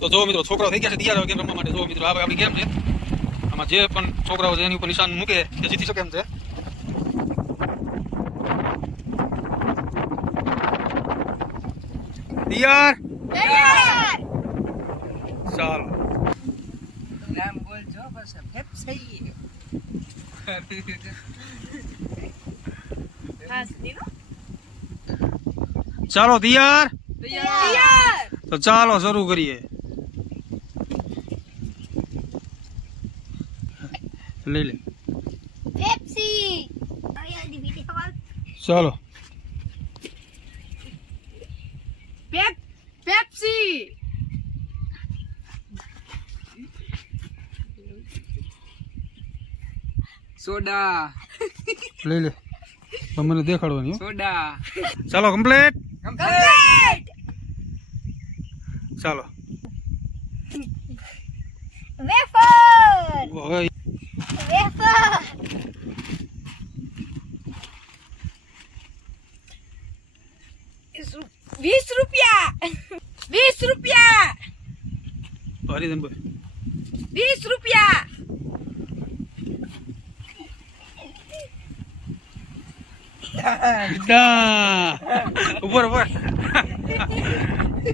તો જો મિત્રો છોકરાઓ થઈ ગયા છે તૈયાર ગેમ રમવા માટે જો મિત્રો આ આપણી ગેમ છે આમાં જે પણ છોકરાઓ છે એની ઉપર નિશાન મૂકે તે જીતી શકે એમ છે તૈયાર ચાલો નામ બોલજો બસ ફેફસઈ ચાલો તૈયાર તૈયાર તો ચાલો શરૂ કરીએ લઈ લે. પેપ્સી ચાલો. પેપ પેપ્સી સોડા લઈ લે. તમને મને દેખાડવાની સોડા ચાલો કમ્પ્લીટ કમ્પ્લીટ ચાલો. વેફર વીસ રૂપિયા. વીસ રૂપિયા. વીસ રૂપિયા. ઉપર ઉપર.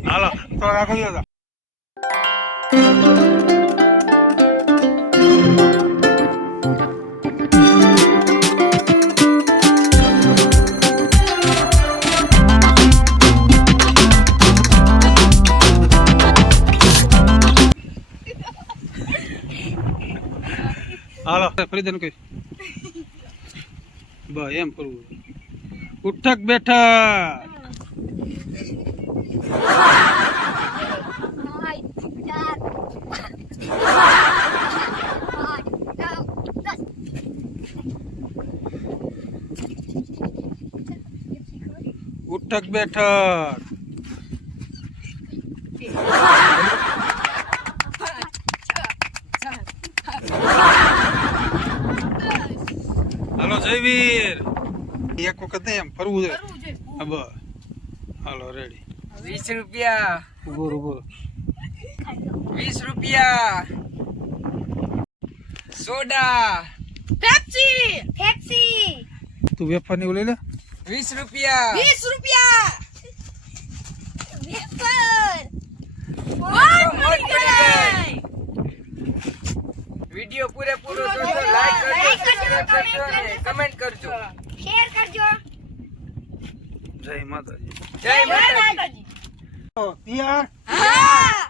હાલો થોડા રાખો હાલો ફરીદન કઈ બસ એમ કરવું ઉઠક બેઠક. ઉઠક બેઠક. હાલો જયવીર એક વખત નહીં એમ ફરવું છે હા બસ. હાલો રેડી વીસ રૂપિયા. ઊભો ઊભો. વીસ રૂપિયા. સોડા. પેપ્સી પેપ્સી તું વેફરની લઈ લે? વીસ રૂપિયા. વીસ રૂપિયા. વેફર. કરજો. કમેન્ટ કરજો. શેર કરજો જય માતાજી. જય માતાજી. પિયા હા.